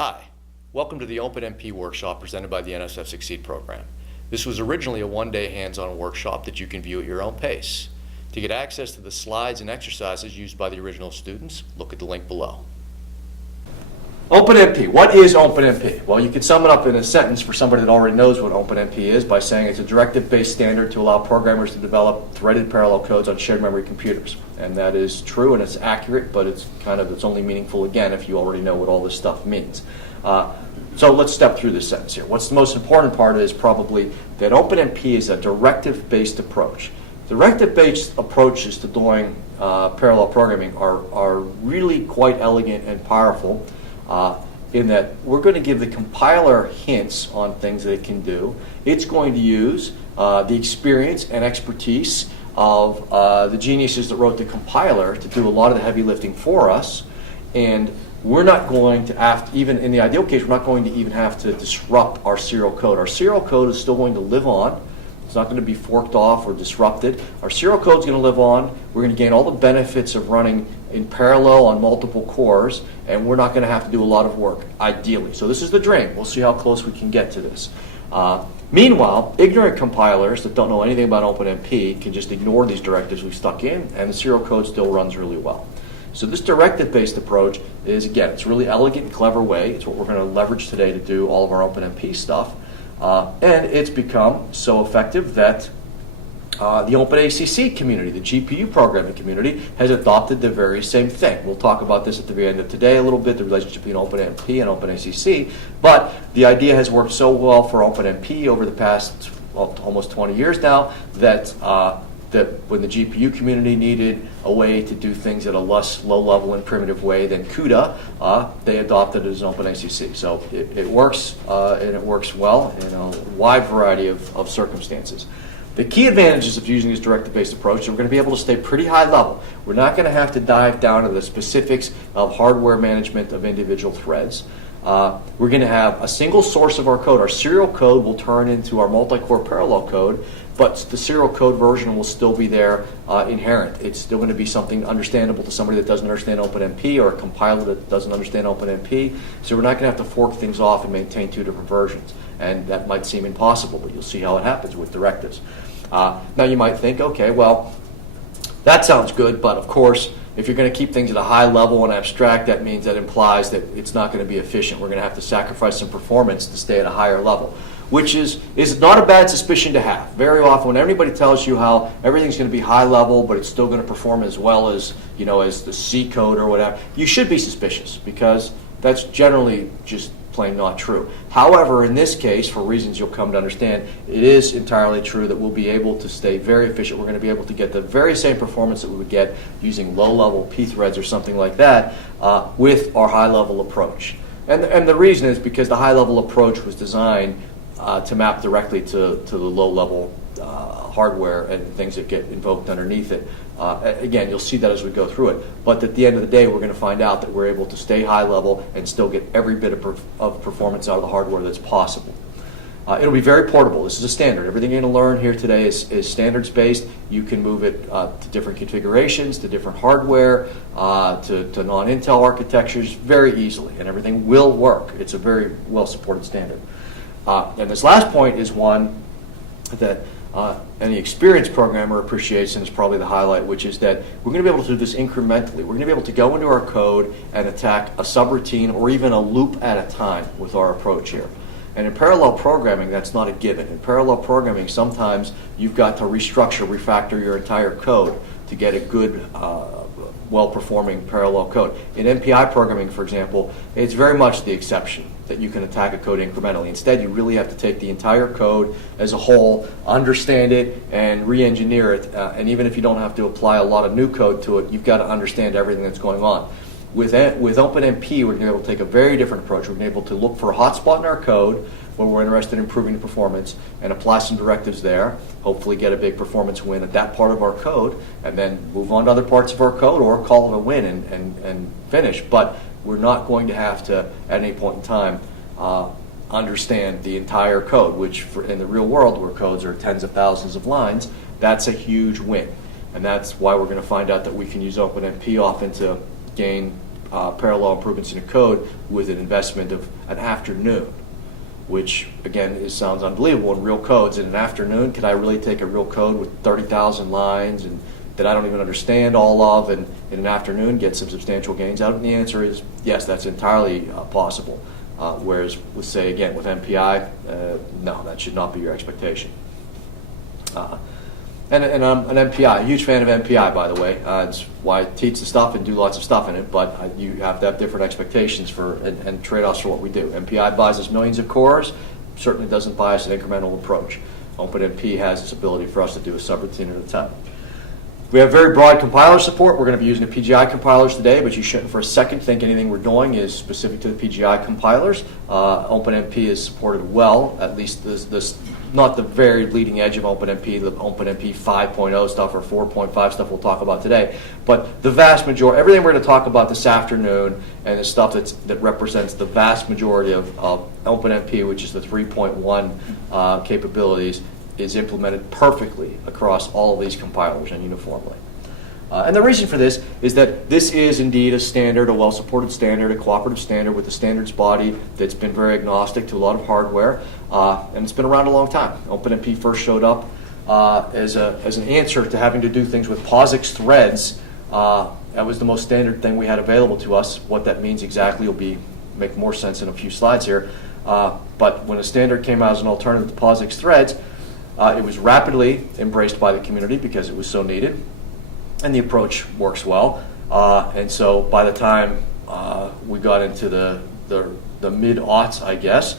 Hi, welcome to the OpenMP workshop presented by the NSF Succeed program. This was originally a one-day hands-on workshop that you can view at your own pace. To get access to the slides and exercises used by the original students, look at the link below. OpenMP. What is OpenMP? Well, you could sum it up in a sentence for somebody that already knows what OpenMP is by saying it's a directive-based standard to allow programmers to develop threaded parallel codes on shared memory computers. And that is true and it's accurate, but it's only meaningful again if you already know what all this stuff means. So let's step through this sentence here. What's the most important part is probably that OpenMP is a directive-based approach. Directive-based approaches to doing parallel programming are really quite elegant and powerful. In that we're going to give the compiler hints on things that it can do. It's going to use the experience and expertise of the geniuses that wrote the compiler to do a lot of the heavy lifting for us. And we're not going to have to, even in the ideal case, we're not going to even have to disrupt our serial code. Our serial code is still going to live on. It's not going to be forked off or disrupted. Our serial code is going to live on. We're going to gain all the benefits of running in parallel on multiple cores, and we're not going to have to do a lot of work, ideally. So this is the dream. We'll see how close we can get to this. Meanwhile, ignorant compilers that don't know anything about OpenMP can just ignore these directives we've stuck in, and the serial code still runs really well. So this directive-based approach is, again, it's a really elegant and clever way. It's what we're going to leverage today to do all of our OpenMP stuff. And it's become so effective that the OpenACC community, the GPU programming community, has adopted the very same thing. We'll talk about this at the very end of today a little bit, the relationship between OpenMP and OpenACC. But the idea has worked so well for OpenMP over the past almost 20 years now that when the GPU community needed a way to do things at a less low-level and primitive way than CUDA, they adopted it as OpenACC. So it works, and it works well in a wide variety of circumstances. The key advantages of using this directive-based approach is we're going to be able to stay pretty high level. We're not going to have to dive down to the specifics of hardware management of individual threads. We're going to have a single source of our code. Our serial code will turn into our multi-core parallel code, but the serial code version will still be there inherent. It's still going to be something understandable to somebody that doesn't understand OpenMP or a compiler that doesn't understand OpenMP. So we're not going to have to fork things off and maintain two different versions. And that might seem impossible, but you'll see how it happens with directives. Now you might think, okay, well, that sounds good, but of course, if you're going to keep things at a high level and abstract, that means that implies that it's not going to be efficient. We're going to have to sacrifice some performance to stay at a higher level, which is not a bad suspicion to have. Very often when anybody tells you how everything's going to be high level, but it's still going to perform as well as, as the C code or whatever, you should be suspicious because that's generally just plain not true. However, in this case, for reasons you'll come to understand, it is entirely true that we'll be able to stay very efficient. We're going to be able to get the very same performance that we would get using low-level pthreads or something like that with our high-level approach. And the reason is because the high-level approach was designed to map directly to the low-level hardware and things that get invoked underneath it. Again, you'll see that as we go through it. But at the end of the day, we're going to find out that we're able to stay high level and still get every bit of performance out of the hardware that's possible. It'll be very portable. This is a standard. Everything you're going to learn here today is standards-based. You can move it to different configurations, to different hardware, to non-Intel architectures very easily, and everything will work. It's a very well-supported standard. And this last point is one that any experienced programmer appreciates, and is probably the highlight, which is that we're going to be able to do this incrementally. We're going to be able to go into our code and attack a subroutine or even a loop at a time with our approach here. And in parallel programming, that's not a given. In parallel programming, sometimes you've got to restructure, refactor your entire code to get a good, well-performing parallel code. In MPI programming, for example, it's very much the exception that you can attack a code incrementally. Instead, you really have to take the entire code as a whole, understand it, and re-engineer it. And even if you don't have to apply a lot of new code to it, you've got to understand everything that's going on. With OpenMP, we're going to be able to take a very different approach. We're going to be able to look for a hotspot in our code where we're interested in improving the performance and apply some directives there, hopefully get a big performance win at that part of our code, and then move on to other parts of our code or call it a win and finish. But we're not going to have to, at any point in time, understand the entire code, which in the real world where codes are tens of thousands of lines, that's a huge win. And that's why we're going to find out that we can use OpenMP often to gain parallel improvements in the code with an investment of an afternoon, which again sounds unbelievable in real codes. In an afternoon, can I really take a real code with 30,000 lines and that I don't even understand all of, and in an afternoon get some substantial gains out of it? And the answer is yes, that's entirely possible. Whereas, let's say again with MPI, no, that should not be your expectation. And I'm an MPI, a huge fan of MPI, by the way. It's why I teach the stuff and do lots of stuff in it, but you have to have different expectations for and trade-offs for what we do. MPI buys us millions of cores, certainly doesn't buy us an incremental approach. OpenMP has this ability for us to do a subroutine at a time. We have very broad compiler support. We're going to be using the PGI compilers today, but you shouldn't for a second think anything we're doing is specific to the PGI compilers. OpenMP is supported well, at least this not the very leading edge of OpenMP, the OpenMP 5.0 stuff or 4.5 stuff we'll talk about today, but the vast majority, everything we're going to talk about this afternoon and the stuff that represents the vast majority of OpenMP, which is the 3.1 capabilities, is implemented perfectly across all of these compilers and uniformly. And the reason for this is that this is indeed a standard, a well-supported standard, a cooperative standard with a standards body that's been very agnostic to a lot of hardware, and it's been around a long time. OpenMP first showed up as an answer to having to do things with POSIX threads. That was the most standard thing we had available to us. What that means exactly will make more sense in a few slides here. But when a standard came out as an alternative to POSIX threads, it was rapidly embraced by the community because it was so needed, and the approach works well. And so by the time we got into the mid-aughts, I guess,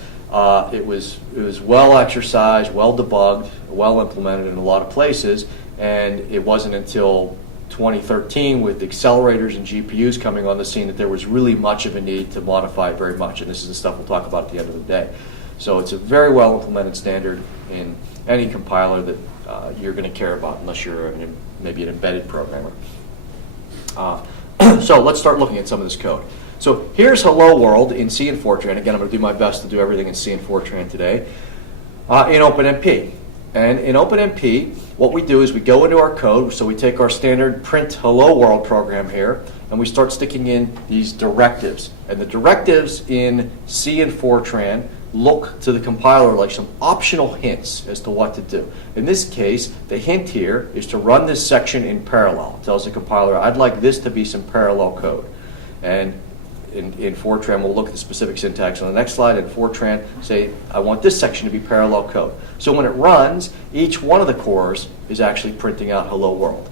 it was well exercised, well debugged, well implemented in a lot of places, and it wasn't until 2013 with accelerators and GPUs coming on the scene that there was really much of a need to modify it very much, and this is the stuff we'll talk about at the end of the day. So it's a very well implemented standard in any compiler that you're going to care about, unless you're maybe an embedded programmer. So let's start looking at some of this code. So here's Hello World in C and Fortran. Again, I'm going to do my best to do everything in C and Fortran today in OpenMP. And in OpenMP, what we do is we go into our code. So we take our standard print Hello World program here, and we start sticking in these directives. And the directives in C and Fortran look to the compiler like some optional hints as to what to do. In this case, the hint here is to run this section in parallel. It tells the compiler, I'd like this to be some parallel code. And in Fortran, we'll look at the specific syntax on the next slide. In Fortran, say, I want this section to be parallel code. So when it runs, each one of the cores is actually printing out Hello World.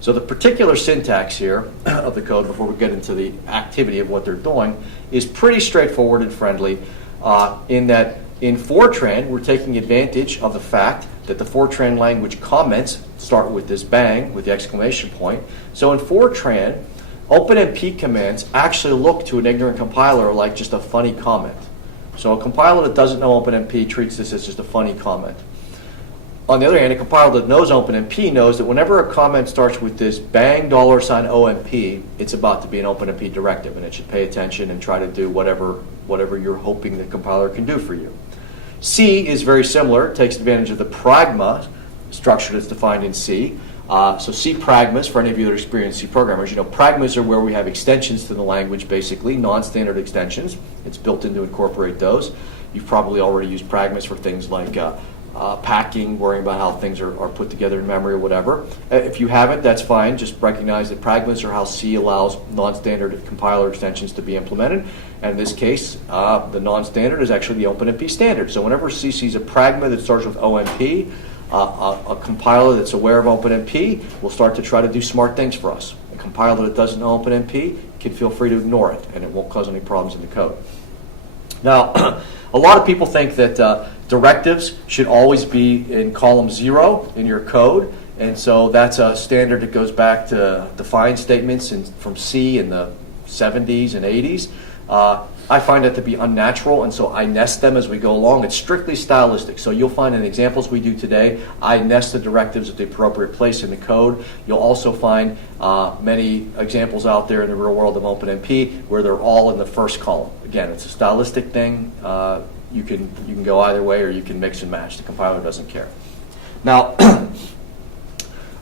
So the particular syntax here of the code, before we get into the activity of what they're doing, is pretty straightforward and friendly. In that in Fortran, we're taking advantage of the fact that the Fortran language comments start with this bang, with the exclamation point. So in Fortran, OpenMP commands actually look to an ignorant compiler like just a funny comment. So a compiler that doesn't know OpenMP treats this as just a funny comment. On the other hand, a compiler that knows OpenMP knows that whenever a comment starts with this bang $OMP, it's about to be an OpenMP directive, and it should pay attention and try to do whatever you're hoping the compiler can do for you. C is very similar. It takes advantage of the pragma structure that's defined in C. So C pragmas, for any of you that are experienced C programmers, you know pragmas are where we have extensions to the language, basically, non-standard extensions. It's built in to incorporate those. You've probably already used pragmas for things like packing, worrying about how things are put together in memory or whatever. If you haven't, that's fine. Just recognize that pragmas are how C allows non-standard compiler extensions to be implemented. And in this case, the non-standard is actually the OpenMP standard. So whenever C sees a pragma that starts with OMP, a compiler that's aware of OpenMP will start to try to do smart things for us. A compiler that doesn't know OpenMP can feel free to ignore it, and it won't cause any problems in the code. Now, a lot of people think that directives should always be in column 0 in your code, and so that's a standard that goes back to define statements from C in the 70s and 80s. I find that to be unnatural, and so I nest them as we go along. It's strictly stylistic, so you'll find in the examples we do today, I nest the directives at the appropriate place in the code. You'll also find many examples out there in the real world of OpenMP where they're all in the first column. Again, it's a stylistic thing. You can go either way, or you can mix and match. The compiler doesn't care. Now,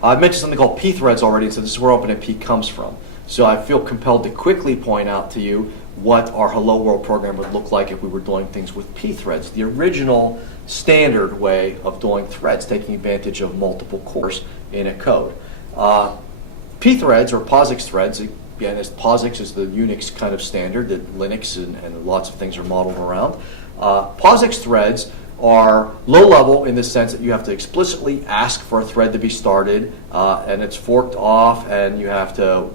I've mentioned something called pthreads already, so this is where OpenMP comes from. So I feel compelled to quickly point out to you what our Hello World program would look like if we were doing things with pthreads, the original standard way of doing threads, taking advantage of multiple cores in a code. Pthreads, or POSIX threads, again, POSIX is the Unix kind of standard that Linux and lots of things are modeled around. POSIX threads are low level in the sense that you have to explicitly ask for a thread to be started, and it's forked off, and you have to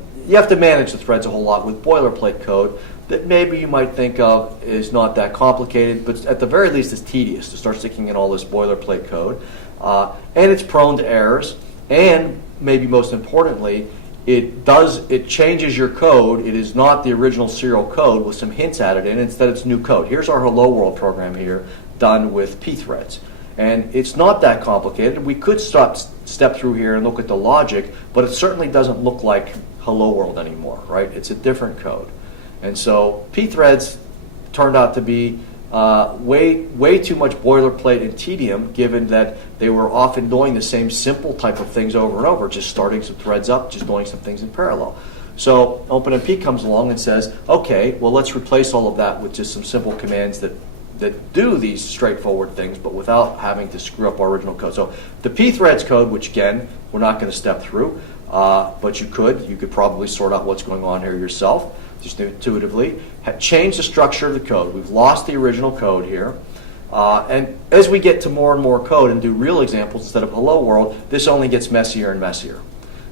manage the threads a whole lot with boilerplate code that maybe you might think of is not that complicated, but at the very least it's tedious to start sticking in all this boilerplate code. And it's prone to errors, and maybe most importantly, it changes your code. It is not the original serial code with some hints added in. Instead, it's new code. Here's our Hello World program here done with pthreads. And it's not that complicated. We could step through here and look at the logic, but it certainly doesn't look like Hello World anymore, right? It's a different code. And so pthreads turned out to be way too much boilerplate and tedium, given that they were often doing the same simple type of things over and over, just starting some threads up, just doing some things in parallel. So OpenMP comes along and says, okay, well, let's replace all of that with just some simple commands that do these straightforward things, but without having to screw up our original code. So the pthreads code, which again, we're not going to step through, but you could probably sort out what's going on here yourself, just intuitively. Change the structure of the code. We've lost the original code here. And as we get to more and more code and do real examples instead of Hello World, this only gets messier and messier.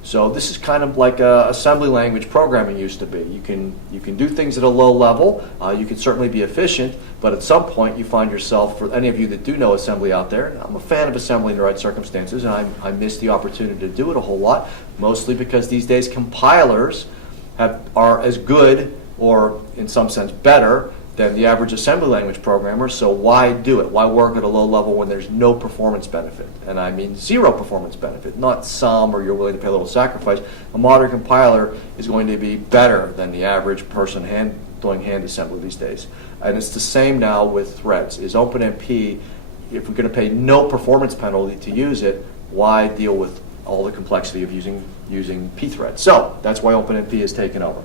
So this is kind of like assembly language programming used to be. You can do things at a low level. You can certainly be efficient, but at some point you find yourself, for any of you that do know assembly out there, I'm a fan of assembly in the right circumstances, and I miss the opportunity to do it a whole lot, mostly because these days compilers are as good, or in some sense better, than the average assembly language programmer. So why do it? Why work at a low level when there's no performance benefit? And I mean zero performance benefit, not some, or you're willing to pay a little sacrifice. A modern compiler is going to be better than the average person doing hand assembly these days. And it's the same now with threads. Is OpenMP, if we're going to pay no performance penalty to use it, why deal with all the complexity of using pthreads? So that's why OpenMP has taken over.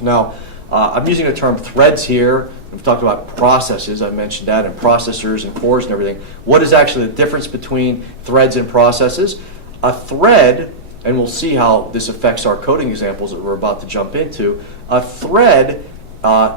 Now, I'm using the term threads here. We've talked about processes. I mentioned that, and processors and cores and everything. What is actually the difference between threads and processes? A thread, and we'll see how this affects our coding examples that we're about to jump into. A thread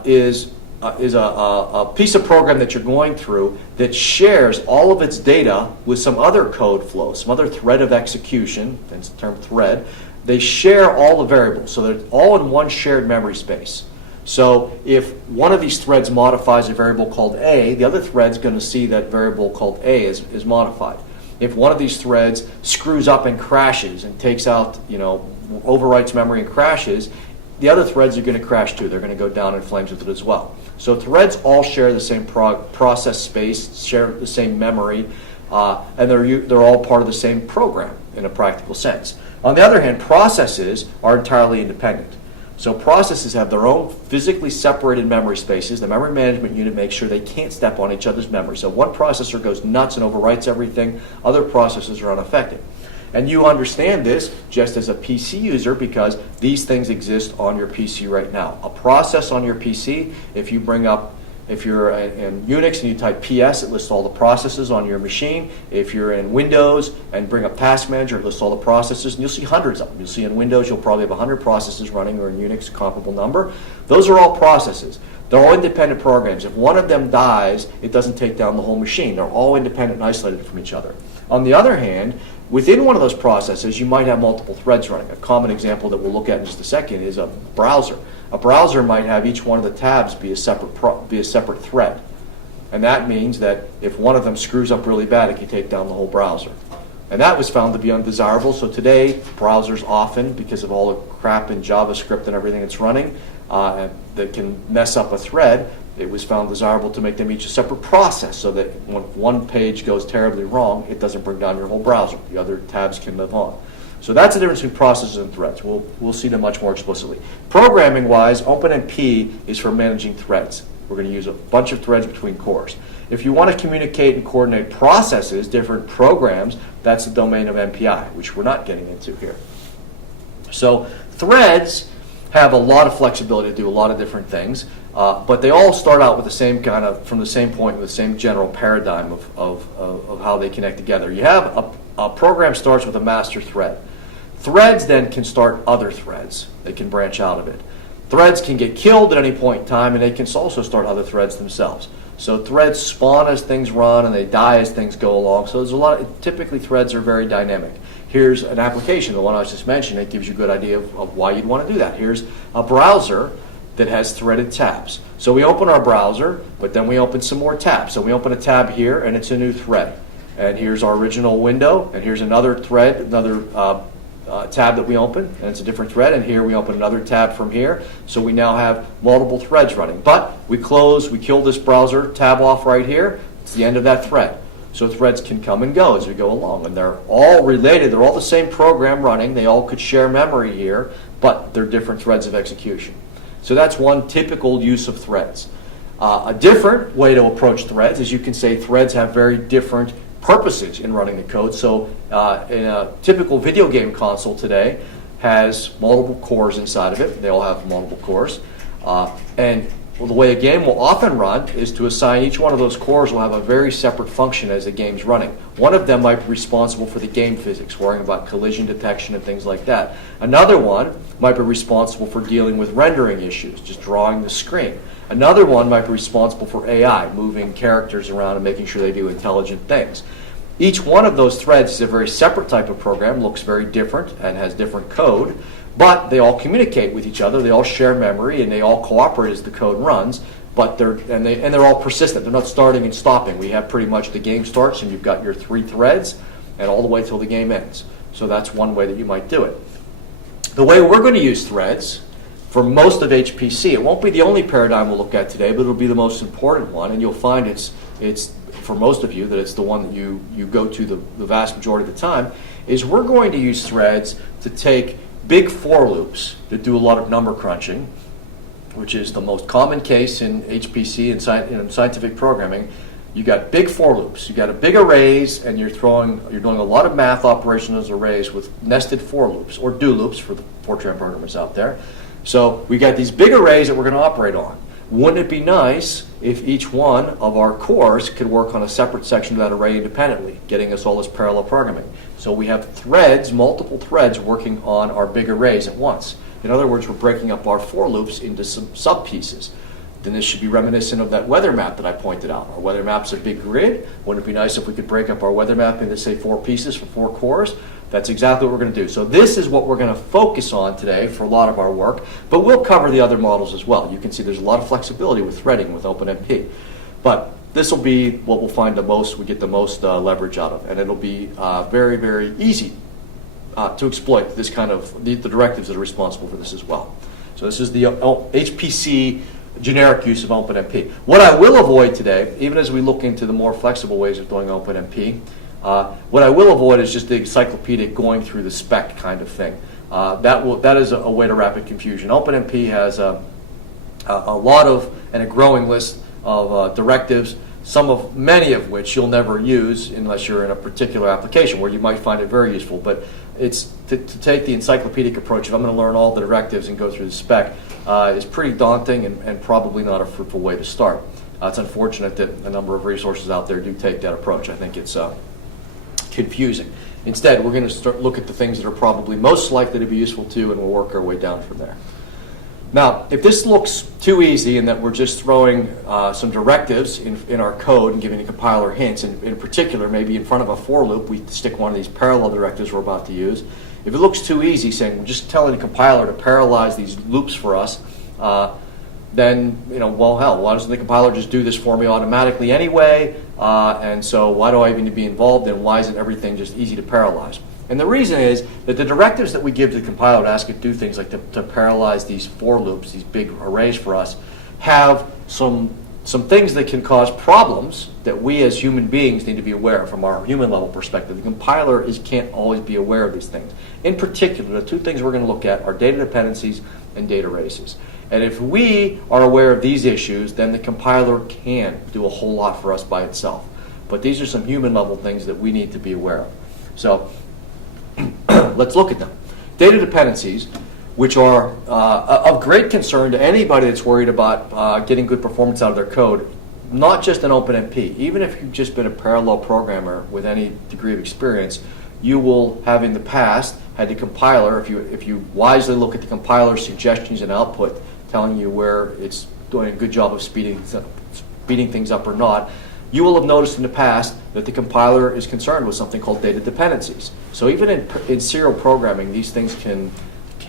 is a piece of program that you're going through that shares all of its data with some other code flow, some other thread of execution, hence the term thread. They share all the variables, so they're all in one shared memory space. So if one of these threads modifies a variable called A, the other thread's going to see that variable called A is modified. If one of these threads screws up and crashes and takes out, overwrites memory and crashes, the other threads are going to crash too. They're going to go down in flames with it as well. So threads all share the same process space, share the same memory, and they're all part of the same program in a practical sense. On the other hand, processes are entirely independent. So processes have their own physically separated memory spaces. The memory management unit makes sure they can't step on each other's memory. So one processor goes nuts and overwrites everything. Other processes are unaffected. And you understand this just as a PC user because these things exist on your PC right now. A process on your PC, if you're in Unix and you type PS, it lists all the processes on your machine. If you're in Windows and bring up Task Manager, it lists all the processes, and you'll see hundreds of them. You'll see in Windows, you'll probably have 100 processes running, or in Unix, a comparable number. Those are all processes. They're all independent programs. If one of them dies, it doesn't take down the whole machine. They're all independent and isolated from each other. On the other hand, within one of those processes, you might have multiple threads running. A common example that we'll look at in just a second is a browser. A browser might have each one of the tabs be a separate thread. And that means that if one of them screws up really bad, it can take down the whole browser. And that was found to be undesirable. So today, browsers often, because of all the crap in JavaScript and everything that's running, that can mess up a thread, it was found desirable to make them each a separate process so that when one page goes terribly wrong, it doesn't bring down your whole browser. The other tabs can live on. So that's the difference between processes and threads. We'll see them much more explicitly. Programming-wise, OpenMP is for managing threads. We're going to use a bunch of threads between cores. If you want to communicate and coordinate processes, different programs, that's the domain of MPI, which we're not getting into here. So threads have a lot of flexibility to do a lot of different things, but they all start out with the same from the same point, with the same general paradigm of how they connect together. You have a program starts with a master thread. Threads then can start other threads. They can branch out of it. Threads can get killed at any point in time, and they can also start other threads themselves. So threads spawn as things run, and they die as things go along. So there's a lot typically threads are very dynamic. Here's an application, the one I was just mentioning, that gives you a good idea of why you'd want to do that. Here's a browser that has threaded tabs. So we open our browser, but then we open some more tabs. So we open a tab here, and it's a new thread. And here's our original window, and here's another thread, another tab that we open, and it's a different thread, and here we open another tab from here. So we now have multiple threads running. But we kill this browser tab off right here. It's the end of that thread. So threads can come and go as we go along, and they're all related. They're all the same program running. They all could share memory here, but they're different threads of execution. So that's one typical use of threads. A different way to approach threads is you can say threads have very different purposes in running the code. So in a typical video game console today has multiple cores inside of it. They all have multiple cores. And the way a game will often run is to assign each one of those cores will have a very separate function as the game's running. One of them might be responsible for the game physics, worrying about collision detection and things like that. Another one might be responsible for dealing with rendering issues, just drawing the screen. Another one might be responsible for AI, moving characters around and making sure they do intelligent things. Each one of those threads is a very separate type of program, looks very different and has different code, but they all communicate with each other, they all share memory, and they all cooperate as the code runs, but they're all persistent. They're not starting and stopping. We have pretty much the game starts and you've got your 3 threads and all the way till the game ends. So that's one way that you might do it. The way we're going to use threads for most of HPC, it won't be the only paradigm we'll look at today, but it'll be the most important one, and you'll find it's for most of you that it's the one that you go to the vast majority of the time, is we're going to use threads to take big for loops that do a lot of number crunching, which is the most common case in HPC and in scientific programming. You got big for loops. You got a big arrays, and you're doing a lot of math operations on those arrays with nested for loops or do loops for the Fortran programmers out there. So we got these big arrays that we're going to operate on. Wouldn't it be nice if each one of our cores could work on a separate section of that array independently, getting us all this parallel programming? So we have threads, multiple threads working on our big arrays at once. In other words, we're breaking up our for loops into some sub-pieces. Then this should be reminiscent of that weather map that I pointed out. Our weather map's a big grid. Wouldn't it be nice if we could break up our weather map into, say, 4 pieces for 4 cores? That's exactly what we're going to do. So this is what we're going to focus on today for a lot of our work, but we'll cover the other models as well. You can see there's a lot of flexibility with threading with OpenMP. But this will be what we'll find we get the most leverage out of, and it'll be very, very easy to exploit this kind of, the directives that are responsible for this as well. So this is the HPC generic use of OpenMP. What I will avoid today, even as we look into the more flexible ways of doing OpenMP, what I will avoid is just the encyclopedic going through the spec kind of thing. That is a way to rapid confusion. OpenMP has a lot of and a growing list of directives, many of which you'll never use unless you're in a particular application where you might find it very useful. But it's to take the encyclopedic approach, if I'm going to learn all the directives and go through the spec, is pretty daunting and probably not a fruitful way to start. It's unfortunate that a number of resources out there do take that approach. I think it's confusing. Instead, we're going to look at the things that are probably most likely to be useful to, and we'll work our way down from there. Now, if this looks too easy and that we're just throwing some directives in our code and giving the compiler hints, and in particular, maybe in front of a for loop, we stick one of these parallel directives we're about to use. If it looks too easy, saying we're just telling the compiler to parallelize these loops for us, then, well, hell, why doesn't the compiler just do this for me automatically anyway? And so why do I even need to be involved, and why isn't everything just easy to parallelize? And the reason is that the directives that we give to the compiler to ask it to do things like to parallelize these for loops, these big arrays for us, have some things that can cause problems that we as human beings need to be aware of from our human level perspective. The compiler can't always be aware of these things. In particular, the 2 things we're going to look at are data dependencies and data races. And if we are aware of these issues, then the compiler can do a whole lot for us by itself. But these are some human level things that we need to be aware of. So let's look at them. Data dependencies. which are of great concern to anybody that's worried about getting good performance out of their code, not just in OpenMP. Even if you've just been a parallel programmer with any degree of experience, you will have in the past had the compiler, if you wisely look at the compiler suggestions and output telling you where it's doing a good job of speeding things up or not, you will have noticed in the past that the compiler is concerned with something called data dependencies. So even in serial programming, these things can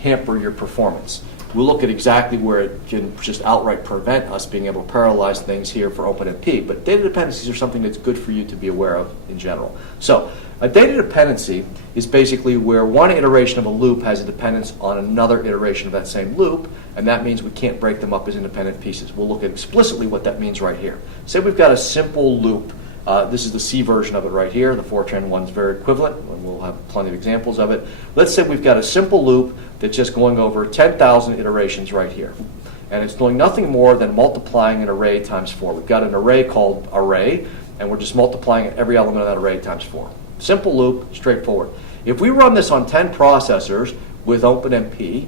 hamper your performance. We'll look at exactly where it can just outright prevent us being able to parallelize things here for OpenMP, but data dependencies are something that's good for you to be aware of in general. So a data dependency is basically where one iteration of a loop has a dependence on another iteration of that same loop, and that means we can't break them up as independent pieces. We'll look at explicitly what that means right here. Say we've got a simple loop. This is the C version of it right here. The Fortran one's very equivalent, and we'll have plenty of examples of it. Let's say we've got a simple loop that's just going over 10,000 iterations right here. And it's doing nothing more than multiplying an array times 4. We've got an array called array, and we're just multiplying every element of that array times 4. Simple loop, straightforward. If we run this on 10 processors with OpenMP,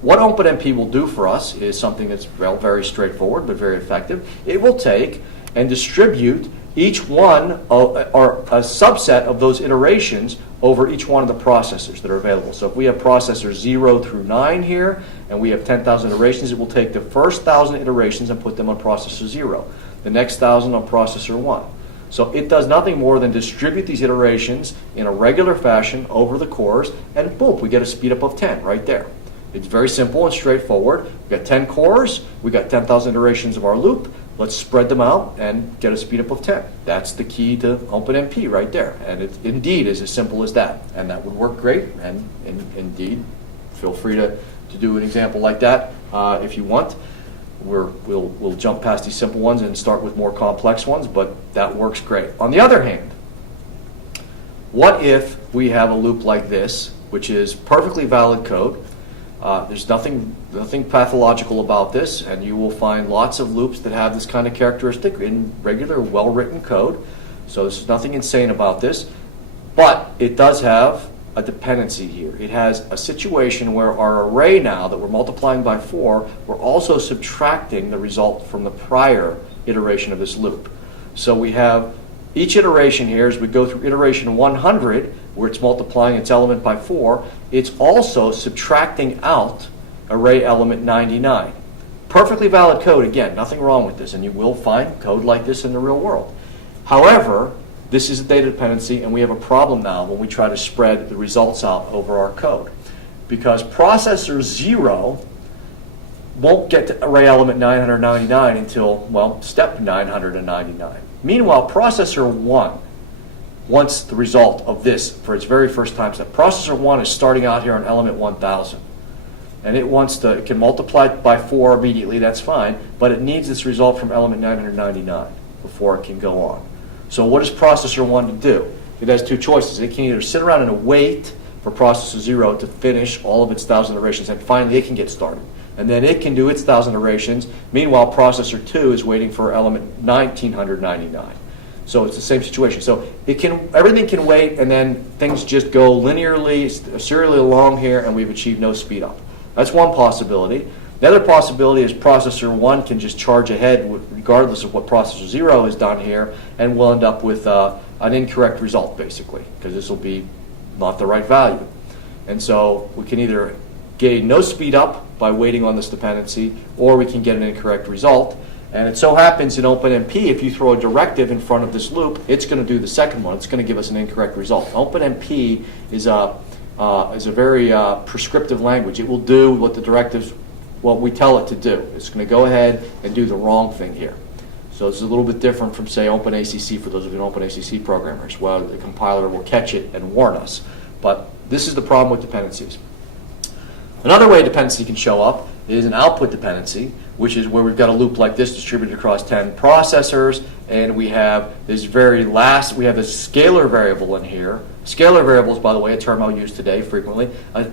what OpenMP will do for us is something that's very straightforward but very effective. It will take and distribute each one or a subset of those iterations over each one of the processors that are available. So if we have processors 0 through 9 here, and we have 10,000 iterations, it will take the first 1,000 iterations and put them on processor 0, the next 1,000 on processor 1. So it does nothing more than distribute these iterations in a regular fashion over the cores, and boom, we get a speed up of 10 right there. It's very simple and straightforward. We've got 10 cores, we've got 10,000 iterations of our loop. Let's spread them out and get a speed up of 10. That's the key to OpenMP right there. And it indeed is as simple as that. And that would work great. And indeed, feel free to do an example like that if you want. We'll jump past these simple ones and start with more complex ones, but that works great. On the other hand, what if we have a loop like this, which is perfectly valid code? There's nothing pathological about this, and you will find lots of loops that have this kind of characteristic in regular, well-written code. So there's nothing insane about this, but it does have a dependency here. It has a situation where our array now that we're multiplying by 4, we're also subtracting the result from the prior iteration of this loop. So we have each iteration here, as we go through iteration 100, where it's multiplying its element by 4, it's also subtracting out array element 99. Perfectly valid code, again, nothing wrong with this, and you will find code like this in the real world. However, this is a data dependency, and we have a problem now when we try to spread the results out over our code. Because processor 0 won't get to array element 999 until, well, step 999. Meanwhile, processor 1 wants the result of this for its very first time step. Processor 1 is starting out here on element 1000. And it can multiply it by 4 immediately, that's fine, but it needs this result from element 999 before it can go on. So what does processor 1 to do? It has two choices. It can either sit around and wait for processor 0 to finish all of its 1,000 iterations, and finally it can get started. And then it can do its 1,000 iterations. Meanwhile, processor 2 is waiting for element 1999. So it's the same situation. So everything can wait, and then things just go linearly, serially along here, and we've achieved no speed up. That's one possibility. The other possibility is processor 1 can just charge ahead regardless of what processor 0 has done here, and we'll end up with an incorrect result, basically, because this will be not the right value. And so we can either gain no speed up by waiting on this dependency, or we can get an incorrect result. And it so happens in OpenMP, if you throw a directive in front of this loop, it's going to do the second one. It's going to give us an incorrect result. OpenMP is a very prescriptive language. It will do what we tell it to do. It's going to go ahead and do the wrong thing here. So it's a little bit different from, say, OpenACC, for those of you OpenACC programmers, where the compiler will catch it and warn us. But this is the problem with dependencies. Another way a dependency can show up is an output dependency, which is where we've got a loop like this distributed across 10 processors, and we have this we have a scalar variable in here. Scalar variable is, by the way, a term I'll use today frequently. A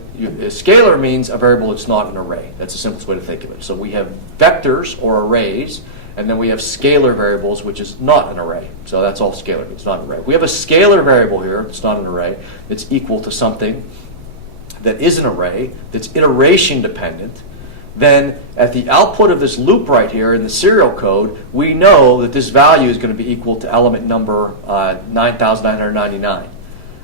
scalar means a variable that's not an array. That's the simplest way to think of it. So we have vectors or arrays, and then we have scalar variables, which is not an array. So that's all scalar. It's not an array. We have a scalar variable here. It's not an array. It's equal to something that is an array, that's iteration dependent, then at the output of this loop right here in the serial code, we know that this value is going to be equal to element number 9,999.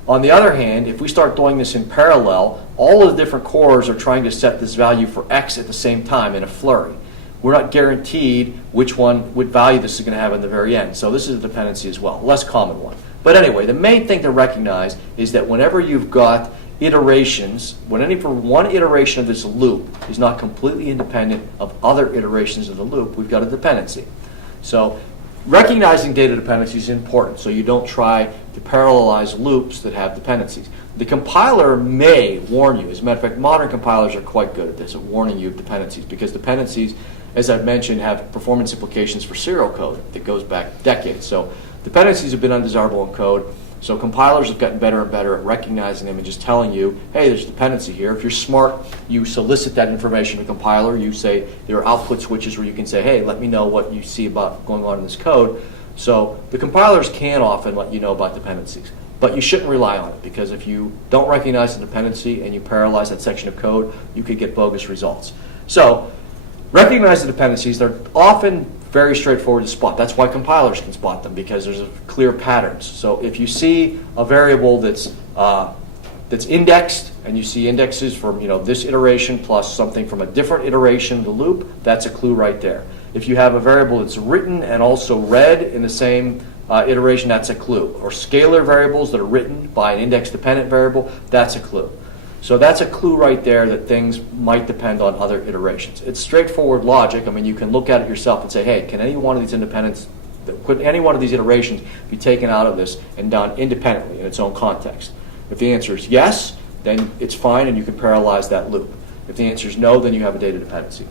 On the other hand, if we start doing this in parallel, all of the different cores are trying to set this value for x at the same time in a flurry. We're not guaranteed what value this is going to have in the very end. So this is a dependency as well, less common one. But anyway, the main thing to recognize is that whenever you've got iterations, whenever one iteration of this loop is not completely independent of other iterations of the loop, we've got a dependency. So recognizing data dependencies is important, so you don't try to parallelize loops that have dependencies. The compiler may warn you. As a matter of fact, modern compilers are quite good at this, at warning you of dependencies, because dependencies, as I've mentioned, have performance implications for serial code that goes back decades. So dependencies have been undesirable in code. So compilers have gotten better and better at recognizing them and just telling you, hey, there's a dependency here. If you're smart, you solicit that information to the compiler. You say there are output switches where you can say, hey, let me know what you see about going on in this code. So the compilers can often let you know about dependencies. But you shouldn't rely on it, because if you don't recognize the dependency and you parallelize that section of code, you could get bogus results. So recognize the dependencies. They're often very straightforward to spot. That's why compilers can spot them, because there's clear patterns. So if you see a variable that's indexed, and you see indexes from this iteration plus something from a different iteration of the loop, that's a clue right there. If you have a variable that's written and also read in the same iteration, that's a clue. Or scalar variables that are written by an index-dependent variable, that's a clue. So that's a clue right there that things might depend on other iterations. It's straightforward logic. I mean, you can look at it yourself and say, hey, can any one of these could any one of these iterations be taken out of this and done independently in its own context? If the answer is yes, then it's fine and you can parallelize that loop. If the answer is no, then you have a data dependency.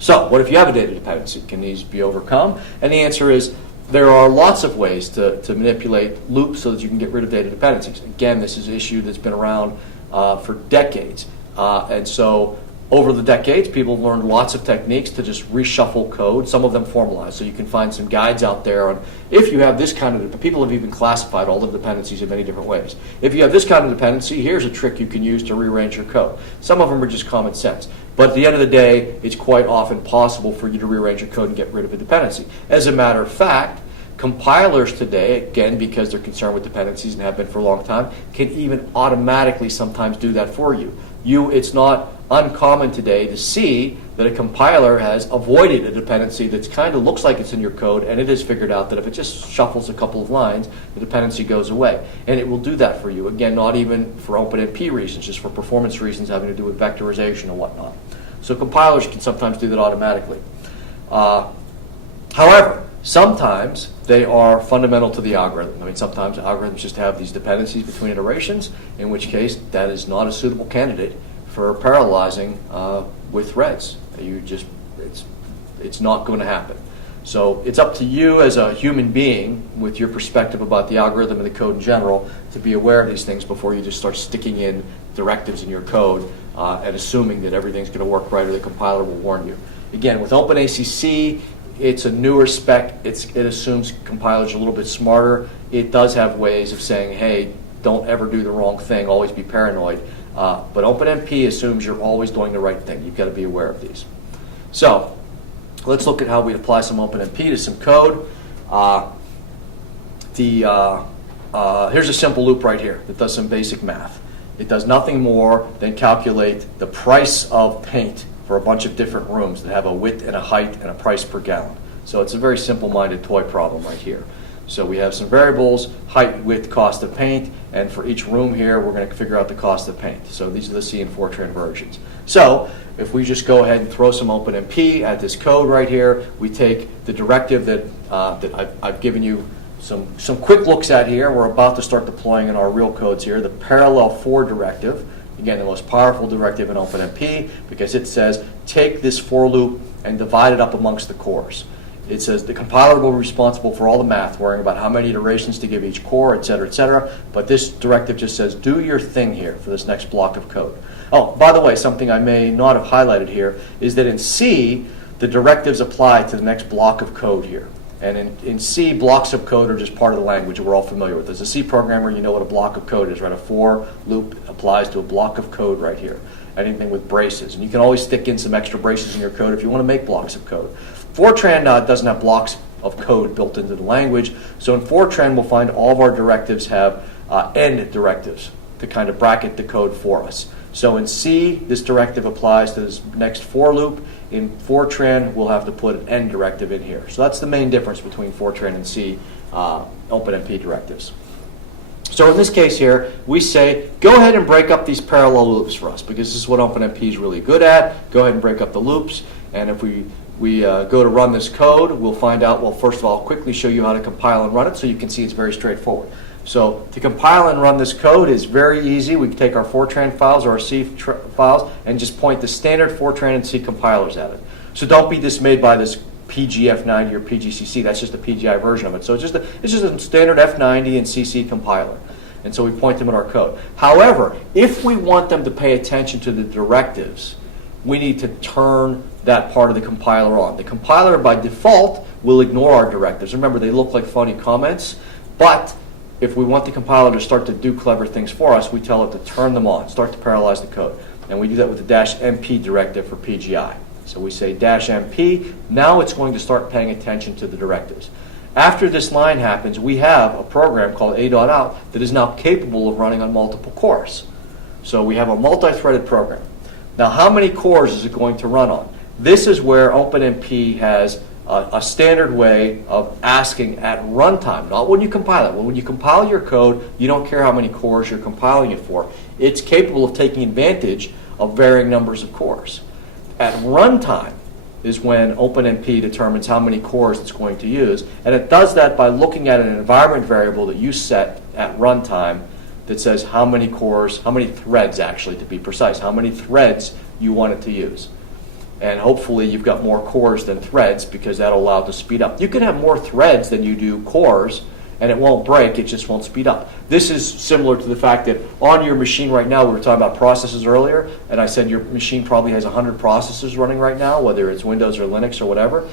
So what if you have a data dependency? Can these be overcome? And the answer is there are lots of ways to manipulate loops so that you can get rid of data dependencies. Again, this is an issue that's been around for decades. And so over the decades, people have learned lots of techniques to just reshuffle code, some of them formalized. So you can find some guides out there on if you have this kind of, people have even classified all the dependencies in many different ways. If you have this kind of dependency, here's a trick you can use to rearrange your code. Some of them are just common sense. But at the end of the day, it's quite often possible for you to rearrange your code and get rid of a dependency. As a matter of fact, compilers today, again, because they're concerned with dependencies and have been for a long time, can even automatically sometimes do that for you. It's not uncommon today to see that a compiler has avoided a dependency that kind of looks like it's in your code, and it has figured out that if it just shuffles a couple of lines, the dependency goes away. And it will do that for you. Again, not even for OpenMP reasons, just for performance reasons having to do with vectorization and whatnot. So compilers can sometimes do that automatically. However, sometimes they are fundamental to the algorithm. I mean, sometimes algorithms just have these dependencies between iterations, in which case that is not a suitable candidate for parallelizing with threads. It's not going to happen. So it's up to you as a human being, with your perspective about the algorithm and the code in general, to be aware of these things before you just start sticking in directives in your code and assuming that everything's going to work right or the compiler will warn you. Again, with OpenACC, it's a newer spec. It assumes compilers are a little bit smarter. It does have ways of saying, hey, don't ever do the wrong thing, always be paranoid. But OpenMP assumes you're always doing the right thing. You've got to be aware of these. So let's look at how we apply some OpenMP to some code. Here's a simple loop right here that does some basic math. It does nothing more than calculate the price of paint for a bunch of different rooms that have a width and a height and a price per gallon. So it's a very simple-minded toy problem right here. So we have some variables, height, width, cost of paint, and for each room here, we're going to figure out the cost of paint. So these are the C and Fortran versions. So if we just go ahead and throw some OpenMP at this code right here, we take the directive that I've given you some quick looks at here. We're about to start deploying in our real codes here, the parallel for directive. Again, the most powerful directive in OpenMP, because it says take this for loop and divide it up amongst the cores. It says the compiler will be responsible for all the math, worrying about how many iterations to give each core, et cetera, but this directive just says do your thing here for this next block of code. Oh, by the way, something I may not have highlighted here is that in C, the directives apply to the next block of code here. And in C, blocks of code are just part of the language that we're all familiar with. As a C programmer, you know what a block of code is, right? A for loop applies to a block of code right here. Anything with braces. And you can always stick in some extra braces in your code if you want to make blocks of code. Fortran doesn't have blocks of code built into the language. So in Fortran, we'll find all of our directives have end directives to kind of bracket the code for us. So in C, this directive applies to this next for loop. In Fortran, we'll have to put an end directive in here. So that's the main difference between Fortran and C OpenMP directives. So in this case here, we say, go ahead and break up these parallel loops for us, because this is what OpenMP is really good at. Go ahead and break up the loops. And if we go to run this code, we'll find out, well, first of all, I'll quickly show you how to compile and run it so you can see it's very straightforward. So to compile and run this code is very easy. We can take our Fortran files or our C files and just point the standard Fortran and C compilers at it. So don't be dismayed by this PG-F90 or PGCC. That's just a PGI version of it. So it's just a standard F90 and CC compiler. And so we point them at our code. However, if we want them to pay attention to the directives, we need to turn that part of the compiler on. The compiler, by default, will ignore our directives. Remember, they look like funny comments, but if we want the compiler to start to do clever things for us, we tell it to turn them on, start to parallelize the code. And we do that with the -mp directive for PGI. So we say -mp, now it's going to start paying attention to the directives. After this line happens, we have a program called a.out that is now capable of running on multiple cores. So we have a multi-threaded program. Now, how many cores is it going to run on? This is where OpenMP has a standard way of asking at runtime, not when you compile it. When you compile your code, you don't care how many cores you're compiling it for. It's capable of taking advantage of varying numbers of cores. At runtime is when OpenMP determines how many cores it's going to use, and it does that by looking at an environment variable that you set at runtime that says how many cores, how many threads actually, to be precise, how many threads you want it to use. And hopefully you've got more cores than threads, because that'll allow it to speed up. You can have more threads than you do cores, and it won't break, it just won't speed up. This is similar to the fact that on your machine right now, we were talking about processes earlier, and I said your machine probably has 100 processes running right now, whether it's Windows or Linux or whatever.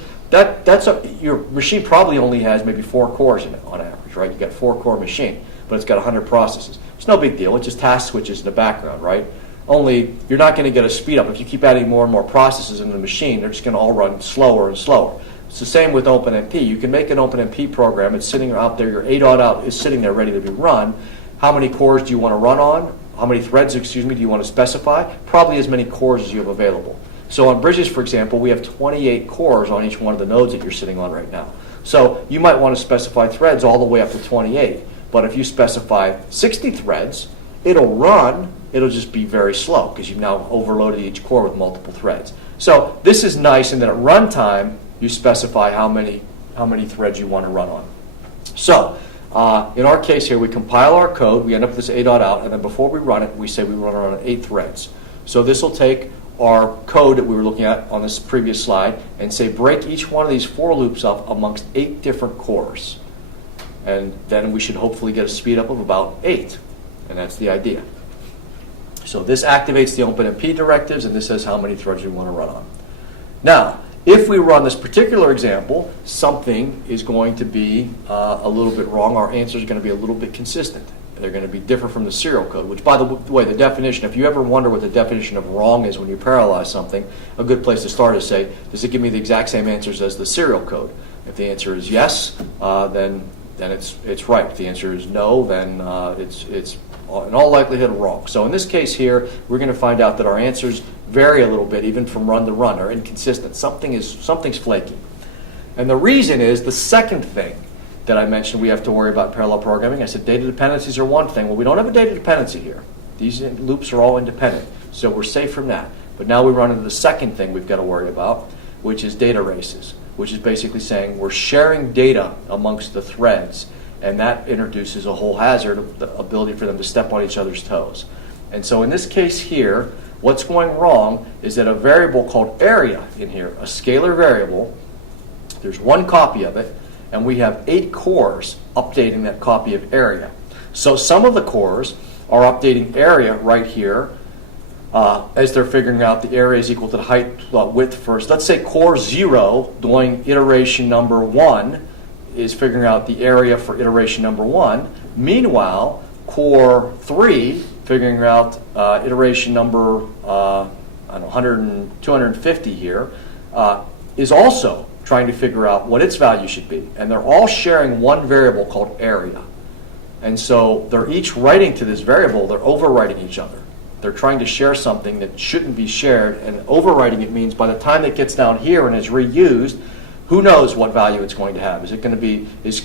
Your machine probably only has maybe 4 cores in it on average, right? You've got a 4-core machine, but it's got 100 processes. It's no big deal, it's just task switches in the background, right? Only you're not going to get a speed up. If you keep adding more and more processes into the machine, they're just going to all run slower and slower. It's the same with OpenMP. You can make an OpenMP program. It's sitting out there. Your a.out is sitting there ready to be run. How many cores do you want to run on? How many threads, do you want to specify? Probably as many cores as you have available. So on bridges, for example, we have 28 cores on each one of the nodes that you're sitting on right now. So you might want to specify threads all the way up to 28. But if you specify 60 threads, it'll run. It'll just be very slow because you've now overloaded each core with multiple threads. So this is nice in that at runtime, you specify how many threads you want to run on. So in our case here, we compile our code, we end up with this a.out, and then before we run it, we say we run it on 8 threads. So this will take our code that we were looking at on this previous slide and say break each one of these for loops up amongst 8 different cores. And then we should hopefully get a speed up of about 8. And that's the idea. So this activates the OpenMP directives, and this says how many threads we want to run on. Now, if we run this particular example, something is going to be a little bit wrong. Our answers are going to be a little bit consistent. They're going to be different from the serial code, which, by the way, the definition, if you ever wonder what the definition of wrong is when you parallelize something, a good place to start is say, does it give me the exact same answers as the serial code? If the answer is yes, then it's right. If the answer is no, then it's in all likelihood wrong. So in this case here, we're going to find out that our answers vary a little bit, even from run to run, are inconsistent. Something's flaky. And the reason is the second thing that I mentioned we have to worry about in parallel programming. I said data dependencies are one thing. Well, we don't have a data dependency here. These loops are all independent, so we're safe from that. But now we run into the second thing we've got to worry about, which is data races, which is basically saying we're sharing data amongst the threads, and that introduces a whole hazard of the ability for them to step on each other's toes. And so in this case here, what's going wrong is that a variable called area in here, a scalar variable, there's one copy of it, and we have 8 cores updating that copy of area. So some of the cores are updating area right here as they're figuring out the area is equal to the height, width first. Let's say core 0 doing iteration number 1 is figuring out the area for iteration number 1. Meanwhile, core 3, figuring out iteration number 250 here, is also trying to figure out what its value should be. And they're all sharing one variable called area. And so they're each writing to this variable, they're overwriting each other. They're trying to share something that shouldn't be shared, and overwriting it means by the time it gets down here and is reused, who knows what value it's going to have? Is it going to be, is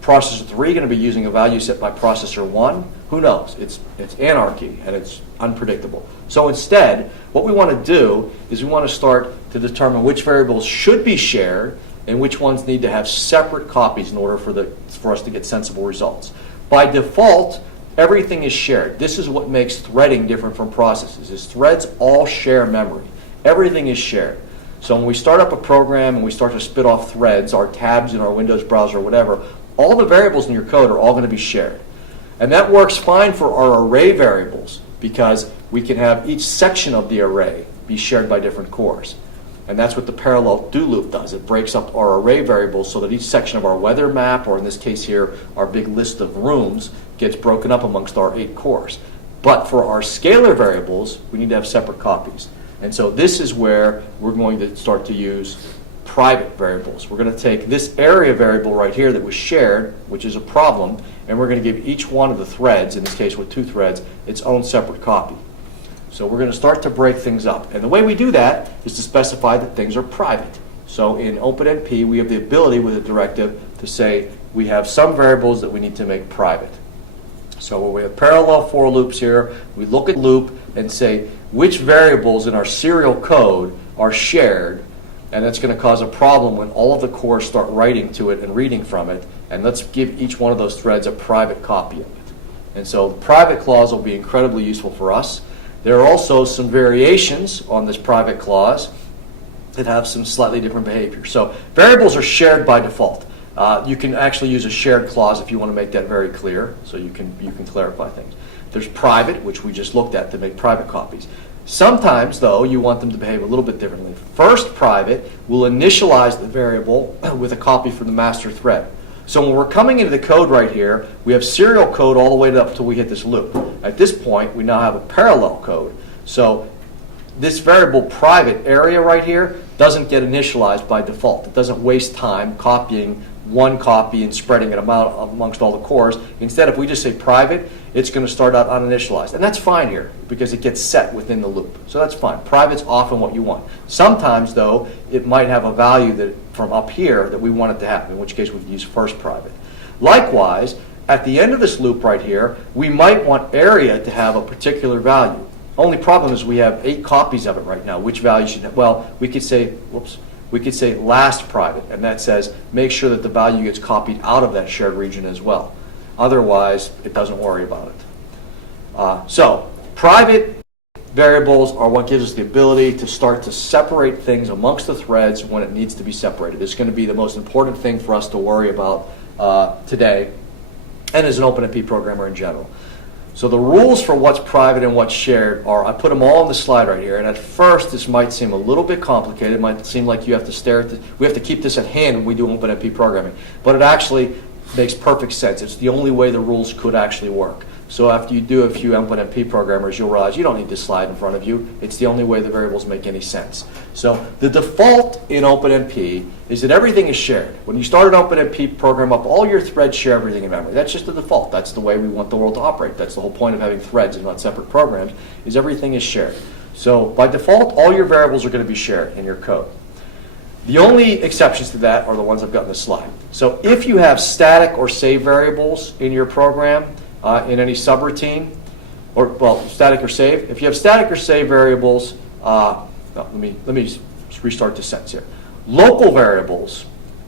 processor 3 going to be using a value set by processor 1? Who knows? It's anarchy, and it's unpredictable. So instead, what we want to do is we want to start to determine which variables should be shared and which ones need to have separate copies in order for us to get sensible results. By default, everything is shared. This is what makes threading different from processes, is threads all share memory. Everything is shared. So when we start up a program and we start to spit off threads, our tabs in our Windows browser or whatever, all the variables in your code are all going to be shared. And that works fine for our array variables because we can have each section of the array be shared by different cores. And that's what the parallel do loop does. It breaks up our array variables so that each section of our weather map, or in this case here, our big list of rooms, gets broken up amongst our 8 cores. But for our scalar variables, we need to have separate copies. And so this is where we're going to start to use private variables. We're going to take this area variable right here that was shared, which is a problem, and we're going to give each one of the threads, in this case with 2 threads, its own separate copy. So we're going to start to break things up. And the way we do that is to specify that things are private. So in OpenMP, we have the ability with a directive to say we have some variables that we need to make private. So when we have parallel for loops here, we look at loop and say which variables in our serial code are shared, and that's going to cause a problem when all of the cores start writing to it and reading from it, and let's give each one of those threads a private copy of it. And so the private clause will be incredibly useful for us. There are also some variations on this private clause that have some slightly different behavior. So variables are shared by default. You can actually use a shared clause if you want to make that very clear, so you can clarify things. There's private, which we just looked at to make private copies. Sometimes, though, you want them to behave a little bit differently. First private will initialize the variable with a copy from the master thread. So when we're coming into the code right here, we have serial code all the way up until we hit this loop. At this point, we now have a parallel code. So this variable private area right here doesn't get initialized by default. It doesn't waste time copying one copy and spreading it amongst all the cores. Instead, if we just say private, it's going to start out uninitialized. And that's fine here because it gets set within the loop. So that's fine. Private's often what you want. Sometimes, though, it might have a value that from up here that we want it to have, in which case we can use first private. Likewise, at the end of this loop right here, we might want area to have a particular value. Only problem is we have 8 copies of it right now. Which value should have? Well, we could say, we could say last private, and that says make sure that the value gets copied out of that shared region as well. Otherwise, it doesn't worry about it. So private variables are what gives us the ability to start to separate things amongst the threads when it needs to be separated. It's going to be the most important thing for us to worry about today, and as an OpenMP programmer in general. So the rules for what's private and what's shared are, I put them all on the slide right here, and at first this might seem a little bit complicated. It might seem like you have to stare at we have to keep this at hand when we do OpenMP programming, but it actually makes perfect sense. It's the only way the rules could actually work. So after you do a few OpenMP programmers, you'll realize you don't need this slide in front of you. It's the only way the variables make any sense. So the default in OpenMP is that everything is shared. When you start an OpenMP program up, all your threads share everything in memory. That's just the default. That's the way we want the world to operate. That's the whole point of having threads and not separate programs, is everything is shared. So by default, all your variables are going to be shared in your code. The only exceptions to that are the ones I've got in this slide. So if you have static or save variables in your program, in any subroutine, or well, static or save. If you have static or save variables, let me restart this sentence here. Local variables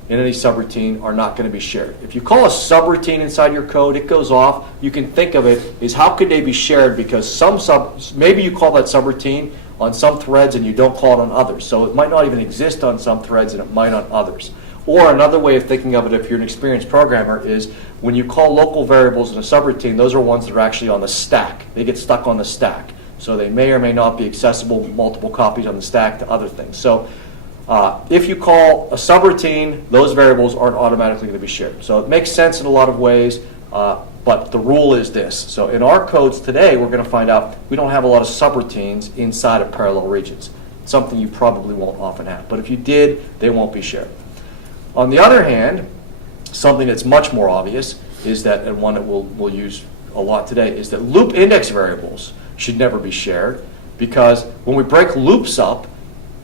in any subroutine are not going to be shared. If you call a subroutine inside your code, it goes off. You can think of it as how could they be shared, because maybe you call that subroutine on some threads and you don't call it on others. So it might not even exist on some threads and it might on others. Or another way of thinking of it, if you're an experienced programmer, is when you call local variables in a subroutine, those are ones that are actually on the stack. They get stuck on the stack. So they may or may not be accessible, multiple copies on the stack to other things. So If you call a subroutine, those variables aren't automatically going to be shared. So it makes sense in a lot of ways, but the rule is this. So in our codes today, we're going to find out we don't have a lot of subroutines inside of parallel regions, something you probably won't often have. But if you did, they won't be shared. On the other hand, something that's much more obvious is that, and one that we'll use a lot today, is that loop index variables should never be shared, because when we break loops up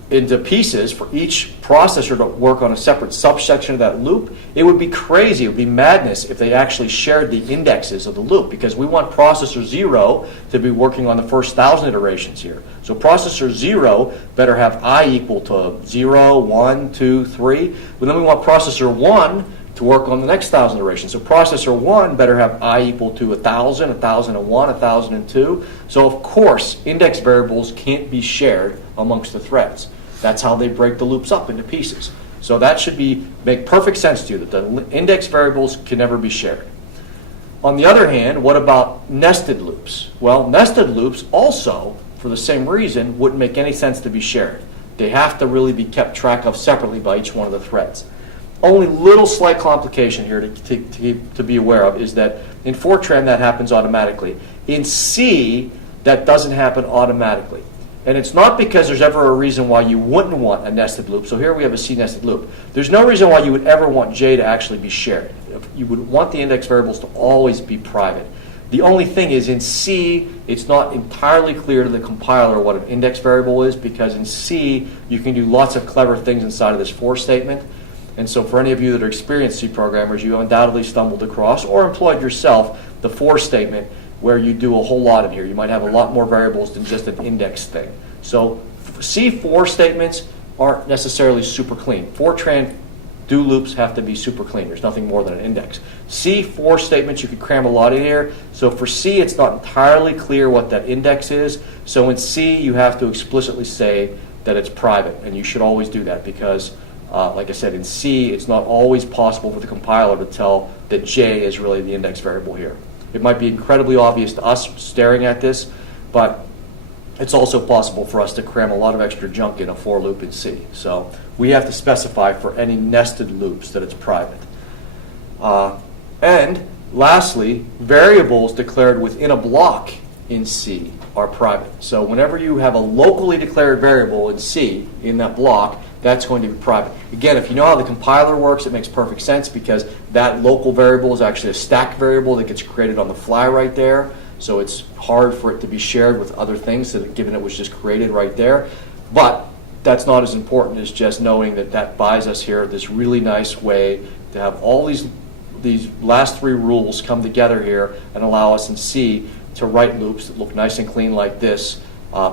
into pieces for each processor to work on a separate subsection of that loop, it would be crazy, it would be madness if they actually shared the indexes of the loop, because we want processor 0 to be working on the first 1,000 iterations here. So processor 0 better have I equal to 0, 1, 2, 3, but then we want processor 1 to work on the next 1,000 iterations. So processor 1 better have I equal to 1,000, 1,001, 1,002. So of course, index variables can't be shared amongst the threads. That's how they break the loops up into pieces. So that should make perfect sense to you, that the index variables can never be shared. On the other hand, what about nested loops? Well, nested loops also, for the same reason, wouldn't make any sense to be shared. They have to really be kept track of separately by each one of the threads. Only little slight complication here to be aware of is that in Fortran that happens automatically. In C, that doesn't happen automatically. And it's not because there's ever a reason why you wouldn't want a nested loop. So here we have a C nested loop. There's no reason why you would ever want J to actually be shared. You would want the index variables to always be private. The only thing is in C, it's not entirely clear to the compiler what an index variable is, because in C, you can do lots of clever things inside of this for statement. And so for any of you that are experienced C programmers, you undoubtedly stumbled across or employed yourself the for statement, where you do a whole lot in here. You might have a lot more variables than just an index thing. So C for statements aren't necessarily super clean. Fortran do loops have to be super clean. There's nothing more than an index. C for statements, you could cram a lot in here. So for C, it's not entirely clear what that index is. So in C, you have to explicitly say that it's private, and you should always do that, because like I said, in C, it's not always possible for the compiler to tell that J is really the index variable here. It might be incredibly obvious to us staring at this, but it's also possible for us to cram a lot of extra junk in a for loop in C. So we have to specify for any nested loops that it's private. And lastly, variables declared within a block in C are private. So whenever you have a locally declared variable in C in that block, that's going to be private. Again, if you know how the compiler works, it makes perfect sense, because that local variable is actually a stack variable that gets created on the fly right there. So it's hard for it to be shared with other things, given it was just created right there. But that's not as important as just knowing that that buys us here this really nice way to have all these last three rules come together here and allow us in C to write loops that look nice and clean like this,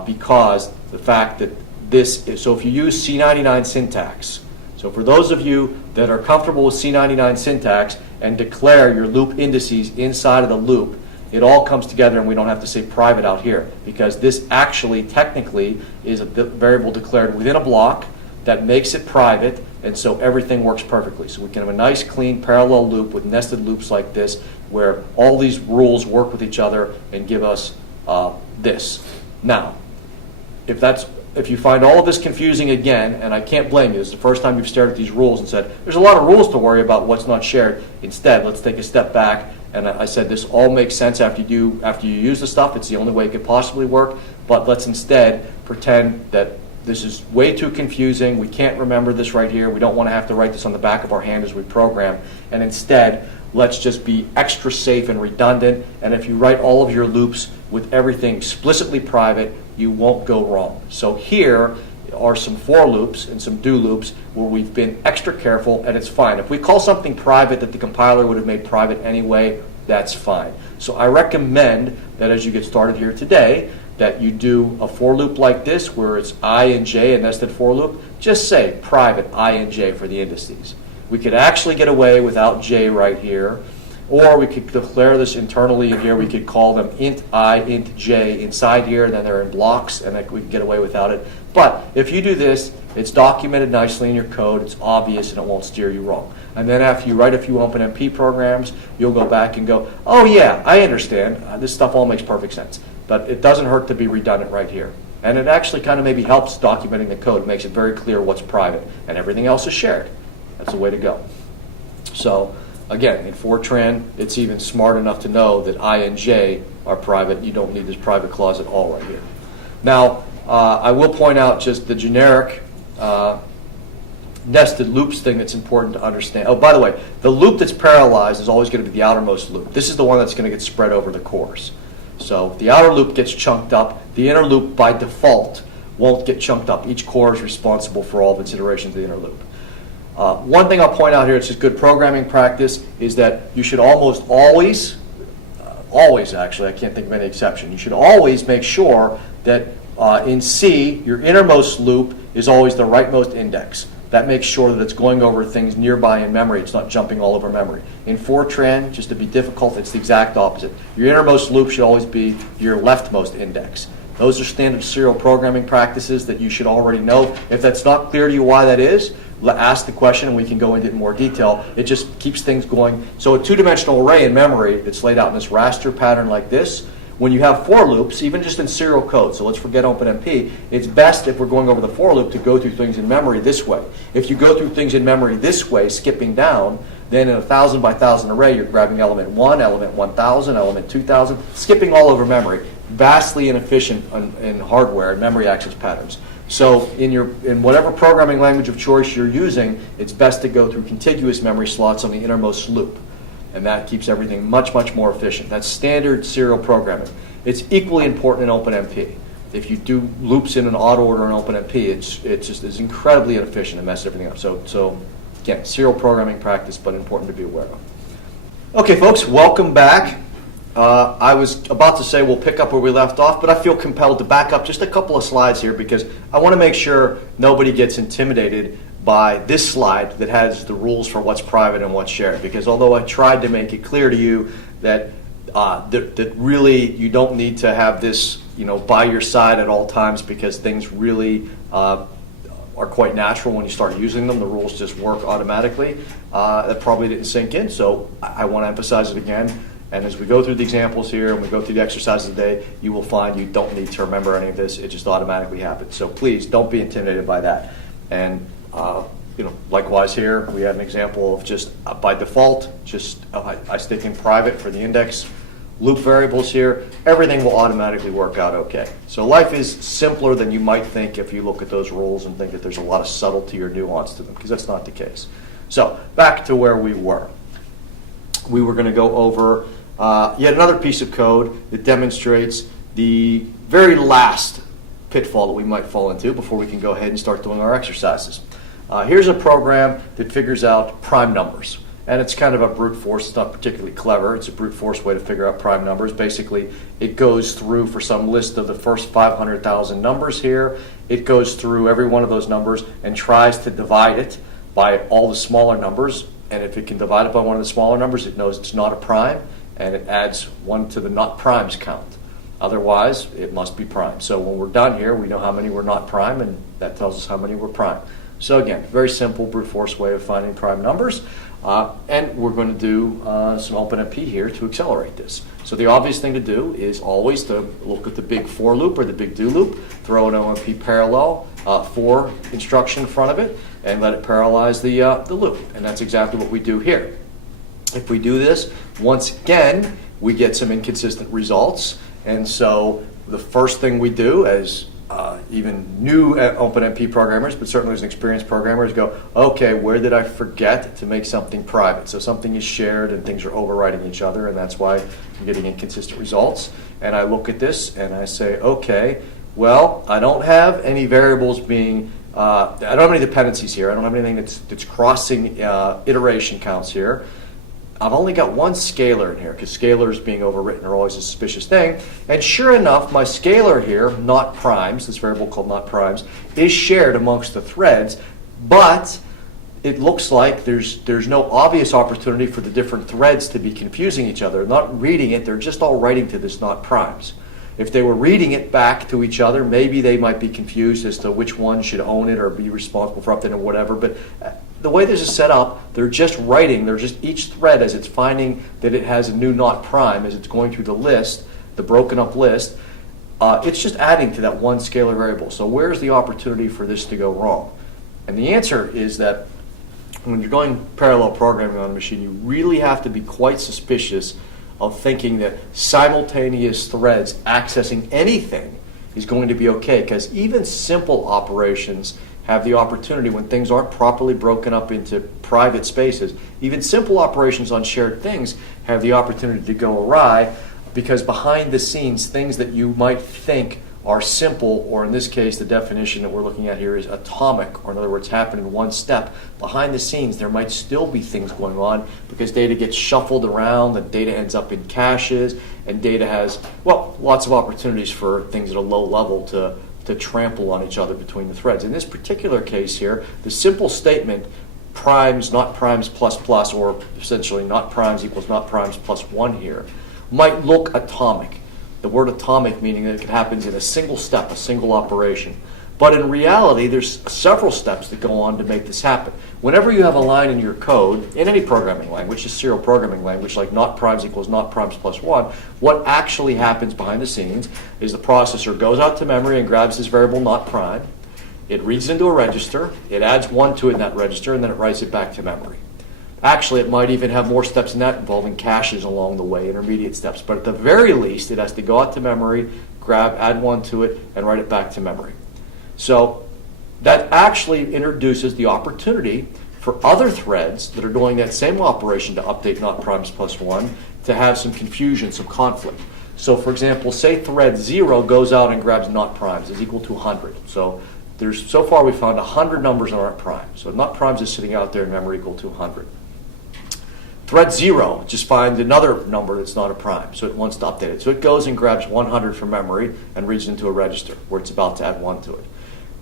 because the fact that this is, so if you use C99 syntax, so for those of you that are comfortable with C99 syntax and declare your loop indices inside of the loop, it all comes together and we don't have to say private out here, because this actually technically is a variable declared within a block that makes it private, and so everything works perfectly. So we can have a nice clean parallel loop with nested loops like this, where all these rules work with each other and give us this. Now, if you find all of this confusing again, and I can't blame you, this is the first time you've stared at these rules and said, there's a lot of rules to worry about what's not shared. Instead, let's take a step back, and I said this all makes sense after you use the stuff. It's the only way it could possibly work, but let's instead pretend that this is way too confusing. We can't remember this right here. We don't want to have to write this on the back of our hand as we program, and instead, let's just be extra safe and redundant, and if you write all of your loops with everything explicitly private, you won't go wrong. So here are some for loops and some do loops where we've been extra careful, and it's fine. If we call something private that the compiler would have made private anyway, that's fine. So I recommend that as you get started here today, that you do a for loop like this where it's I and J, a nested for loop. Just say private I and J for the indices. We could actually get away without J right here, or we could declare this internally in here. We could call them int I, int J inside here, and then they're in blocks, and we can get away without it. But if you do this, it's documented nicely in your code, it's obvious, and it won't steer you wrong. And then after you write a few OpenMP programs, you'll go back and go, oh yeah, I understand. This stuff all makes perfect sense. But it doesn't hurt to be redundant right here. And it actually kind of maybe helps documenting the code, makes it very clear what's private, and everything else is shared. That's the way to go. So again, in Fortran, it's even smart enough to know that I and J are private. You don't need this private clause at all right here. Now, I will point out just the generic nested loops thing that's important to understand. Oh, by the way, the loop that's parallelized is always going to be the outermost loop. This is the one that's going to get spread over the cores. So the outer loop gets chunked up. The inner loop, by default, won't get chunked up. Each core is responsible for all of its iterations of the inner loop. One thing I'll point out here, it's just good programming practice, is that you should almost always actually, I can't think of any exception, you should always make sure that in C, your innermost loop is always the rightmost index. That makes sure that it's going over things nearby in memory. It's not jumping all over memory. In Fortran, just to be difficult, it's the exact opposite. Your innermost loop should always be your leftmost index. Those are standard serial programming practices that you should already know. If that's not clear to you why that is, ask the question and we can go into it in more detail. It just keeps things going. So a two-dimensional array in memory that's laid out in this raster pattern like this, when you have for loops, even just in serial code, so let's forget OpenMP, it's best if we're going over the for loop to go through things in memory this way. If you go through things in memory this way, skipping down, then in a 1,000 by 1,000 array, you're grabbing element 1, element 1,000, element 2,000, skipping all over memory. Vastly inefficient in hardware and memory access patterns. So in whatever programming language of choice you're using, it's best to go through contiguous memory slots on the innermost loop. And that keeps everything much, much more efficient. That's standard serial programming. It's equally important in OpenMP. If you do loops in an odd order in OpenMP, it's incredibly inefficient and messes everything up. So again, serial programming practice, but important to be aware of. Okay, folks, welcome back. I was about to say we'll pick up where we left off, but I feel compelled to back up just a couple of slides here because I want to make sure nobody gets intimidated by this slide that has the rules for what's private and what's shared. Because although I tried to make it clear to you that that really you don't need to have this by your side at all times because things really are quite natural when you start using them. The rules just work automatically. That probably didn't sink in, so I want to emphasize it again. And as we go through the examples here and we go through the exercises today, you will find you don't need to remember any of this. It just automatically happens. So please don't be intimidated by that. And likewise here, we have an example of just by default, I stick in private for the index loop variables here. Everything will automatically work out okay. So life is simpler than you might think if you look at those rules and think that there's a lot of subtlety or nuance to them, because that's not the case. So back to where we were. We were going to go over yet another piece of code that demonstrates the very last pitfall that we might fall into before we can go ahead and start doing our exercises. Here's a program that figures out prime numbers. And it's kind of a brute force. It's not particularly clever. It's a brute force way to figure out prime numbers. Basically, it goes through for some list of the first 500,000 numbers here. It goes through every one of those numbers and tries to divide it by all the smaller numbers. And if it can divide it by one of the smaller numbers, it knows it's not a prime, and it adds one to the not primes count. Otherwise, it must be prime. So when we're done here, we know how many were not prime, and that tells us how many were prime. So again, very simple brute force way of finding prime numbers. And we're going to do some OpenMP here to accelerate this. So the obvious thing to do is always to look at the big for loop or the big do loop, throw an OMP parallel for instruction in front of it, and let it parallelize the loop. And that's exactly what we do here. If we do this, once again, we get some inconsistent results. And so the first thing we do as even new OpenMP programmers, but certainly as an experienced programmer, is go, okay, where did I forget to make something private? So something is shared and things are overriding each other, and that's why I'm getting inconsistent results. And I look at this and I say, okay, well, I don't have any variables being, I don't have any dependencies here. I don't have anything that's crossing iteration counts here. I've only got one scalar in here, because scalars being overwritten are always a suspicious thing. And sure enough, my scalar here, not primes, this variable called not primes, is shared amongst the threads, but it looks like there's no obvious opportunity for the different threads to be confusing each other. They're not reading it, they're just all writing to this not primes. If they were reading it back to each other, maybe they might be confused as to which one should own it or be responsible for updating or whatever, but the way this is set up, they're just writing, they're just each thread as it's finding that it has a new not prime, as it's going through the list, the broken up list, it's just adding to that one scalar variable. So where's the opportunity for this to go wrong? And the answer is that when you're doing parallel programming on a machine, you really have to be quite suspicious of thinking that simultaneous threads accessing anything is going to be okay, because even simple operations have the opportunity, when things aren't properly broken up into private spaces, even simple operations on shared things have the opportunity to go awry, because behind the scenes, things that you might think are simple, or in this case, the definition that we're looking at here is atomic, or in other words, happen in one step. Behind the scenes, there might still be things going on because data gets shuffled around, the data ends up in caches, and data has, well, lots of opportunities for things at a low level to trample on each other between the threads. In this particular case here, the simple statement primes, not primes plus plus, or essentially not primes equals not primes plus 1 here, might look atomic. The word atomic meaning that it happens in a single step, a single operation. But in reality, there's several steps that go on to make this happen. Whenever you have a line in your code, in any programming language, a serial programming language, like not primes equals not primes plus 1, what actually happens behind the scenes is the processor goes out to memory and grabs this variable not prime. It reads into a register, it adds 1 to it in that register, and then it writes it back to memory. Actually, it might even have more steps in that, involving caches along the way, intermediate steps. But at the very least, it has to go out to memory, add 1 to it, and write it back to memory. So that actually introduces the opportunity for other threads that are doing that same operation to update not primes plus 1 to have some confusion, some conflict. So for example, say thread 0 goes out and grabs not primes is equal to 100. So far we found 100 numbers that aren't primes. So not primes is sitting out there in memory equal to 100. Thread 0 just finds another number that's not a prime, so it wants to update it. So it goes and grabs 100 from memory and reads into a register where it's about to add 1 to it.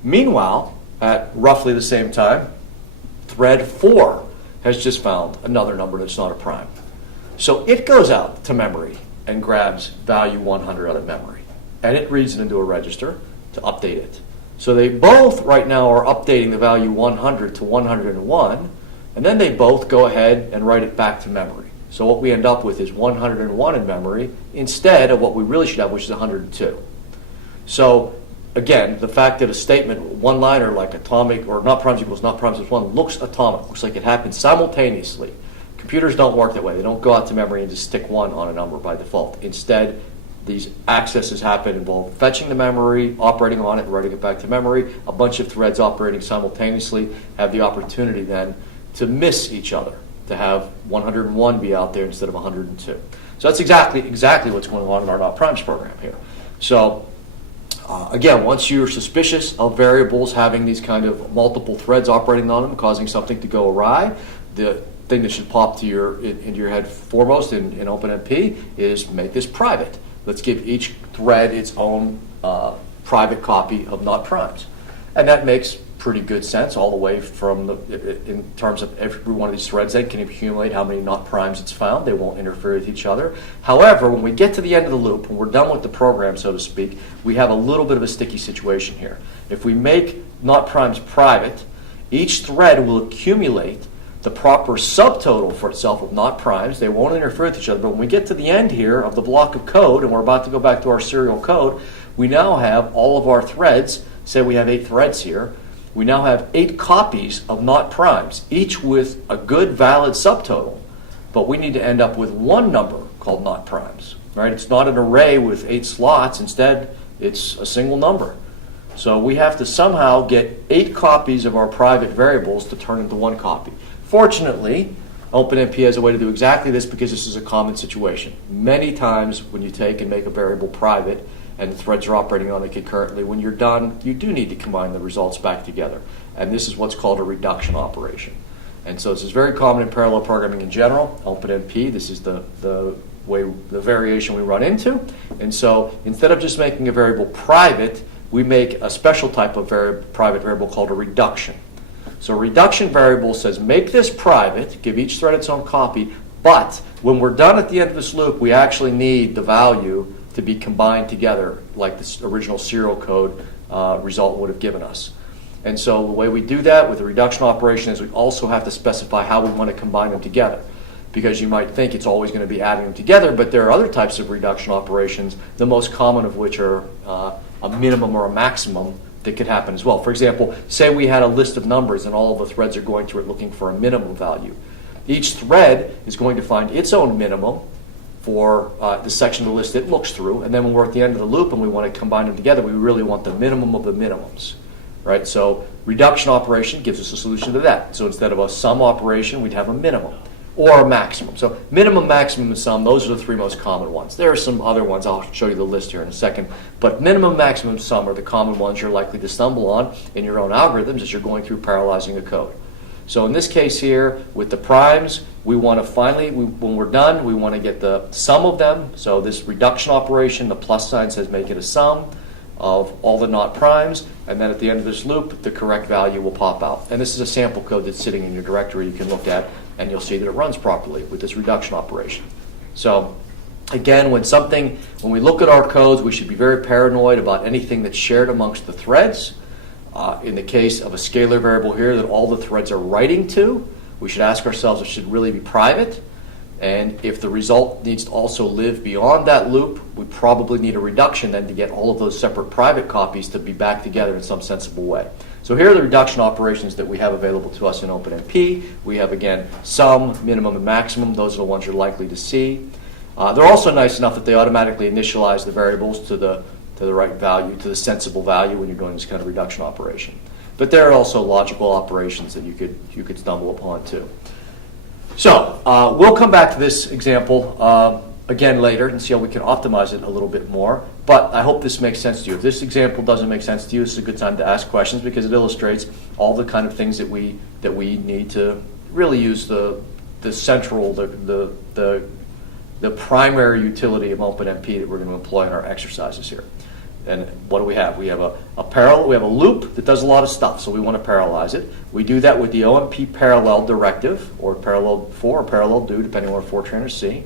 Meanwhile, at roughly the same time, thread 4 has just found another number that's not a prime. So it goes out to memory and grabs value 100 out of memory, and it reads it into a register to update it. So they both right now are updating the value 100 to 101, and then they both go ahead and write it back to memory. So what we end up with is 101 in memory instead of what we really should have, which is 102. So again, the fact that a statement, one-liner like atomic or not primes equals not primes plus 1 looks atomic, looks like it happens simultaneously. Computers don't work that way. They don't go out to memory and just stick 1 on a number by default. Instead, these accesses happen involve fetching the memory, operating on it, and writing it back to memory. A bunch of threads operating simultaneously have the opportunity then to miss each other, to have 101 be out there instead of 102. So that's exactly what's going on in our not primes program here. So again, once you're suspicious of variables having these kind of multiple threads operating on them, causing something to go awry, the thing that should pop to into your head foremost in OpenMP is make this private. Let's give each thread its own private copy of not primes. And that makes pretty good sense all the way from in terms of every one of these threads. They can accumulate how many not primes it's found. They won't interfere with each other. However, when we get to the end of the loop, when we're done with the program, so to speak, we have a little bit of a sticky situation here. If we make not primes private, each thread will accumulate the proper subtotal for itself of not primes. They won't interfere with each other. But when we get to the end here of the block of code, and we're about to go back to our serial code, we now have all of our threads. Say we have 8 threads here. We now have 8 copies of not primes, each with a good valid subtotal, but we need to end up with one number called not primes, right? It's not an array with 8 slots. Instead, it's a single number. So we have to somehow get 8 copies of our private variables to turn into one copy. Fortunately, OpenMP has a way to do exactly this because this is a common situation. Many times when you take and make a variable private, and the threads are operating on it concurrently, when you're done, you do need to combine the results back together. And this is what's called a reduction operation. And so this is very common in parallel programming in general. OpenMP, this is the variation we run into. And so instead of just making a variable private, we make a special type of private variable called a reduction. So a reduction variable says make this private, give each thread its own copy, but when we're done at the end of this loop, we actually need the value to be combined together like this original serial code result would have given us. And so the way we do that with the reduction operation is we also have to specify how we want to combine them together. because you might think it's always going to be adding them together, but there are other types of reduction operations, the most common of which are a minimum or a maximum that could happen as well. For example, say we had a list of numbers and all of the threads are going through it looking for a minimum value. Each thread is going to find its own minimum for the section of the list it looks through, and then when we're at the end of the loop and we want to combine them together, we really want the minimum of the minimums, right? So reduction operation gives us a solution to that. So instead of a sum operation, we'd have a minimum or a maximum. So minimum, maximum, and sum, those are the three most common ones. There are some other ones, I'll show you the list here in a second, but minimum, maximum, sum are the common ones you're likely to stumble on in your own algorithms as you're going through parallelizing a code. So in this case here, with the primes, we want to finally, when we're done, we want to get the sum of them. So this reduction operation, the plus sign says make it a sum of all the not primes, and then at the end of this loop, the correct value will pop out. And this is a sample code that's sitting in your directory you can look at, and you'll see that it runs properly with this reduction operation. So again, when we look at our codes, we should be very paranoid about anything that's shared amongst the threads. In the case of a scalar variable here that all the threads are writing to, we should ask ourselves if it should really be private. And if the result needs to also live beyond that loop, we probably need a reduction then to get all of those separate private copies to be back together in some sensible way. So here are the reduction operations that we have available to us in OpenMP. We have, again, sum, minimum, and maximum. Those are the ones you're likely to see. They're also nice enough that they automatically initialize the variables to the right value, to the sensible value when you're doing this kind of reduction operation. But there are also logical operations that you could stumble upon too. So we'll come back to this example again later and see how we can optimize it a little bit more. But I hope this makes sense to you. If this example doesn't make sense to you, this is a good time to ask questions because it illustrates all the kind of things that we need to really use the primary utility of OpenMP that we're going to employ in our exercises here. And what do we have? We have a loop that does a lot of stuff, so we want to parallelize it. We do that with the OMP parallel directive, or parallel for, or parallel do, depending on what Fortran C.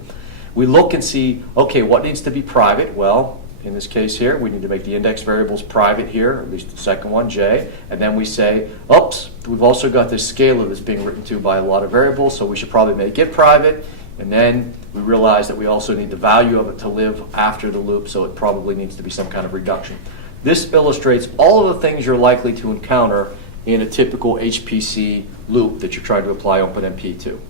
We look and see, okay, what needs to be private? Well, in this case here, we need to make the index variables private here, or at least the second one, J. And then we say, oops, we've also got this scalar that's being written to by a lot of variables, so we should probably make it private. And then we realize that we also need the value of it to live after the loop, so it probably needs to be some kind of reduction. This illustrates all of the things you're likely to encounter in a typical HPC loop that you're trying to apply OpenMP to.